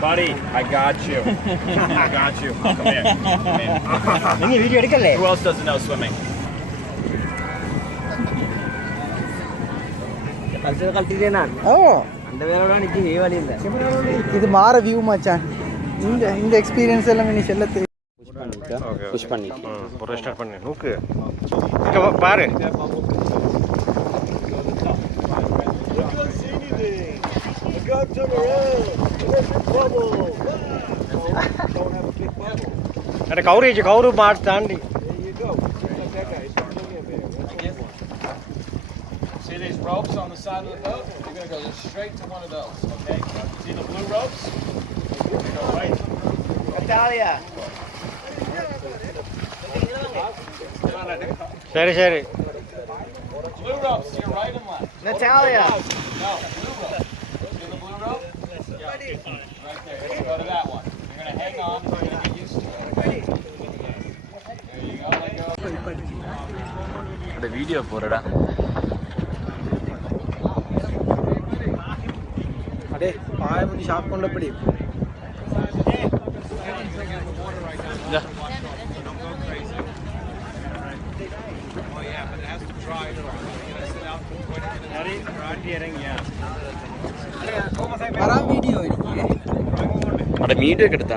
Buddy, I got you. I got you. Come here. Come here. Who else doesn't know swimming? இது மாற view மச்சான். இந்த experience எல்லாம் நீ செல்ல புஷ் பண்ணி ஒரு ஸ்டார்ட் பண்ணு நோக்கு இங்க பாரு అరే కౌరు మాట్లాడండి. See these ropes on the side of the boat? You're going to go straight to one of those, okay? See the blue ropes? Go right. Natalia. Sherry. Blue ropes to your right and left. Natalia. No, blue ropes. See the blue rope? Yeah. Right there. Let's go to that one. You're going to hang on. You're going to get used to it. There you go. Let go. The video for it. అడే పాయ ముందు shop కొండపడి video എടുത്താ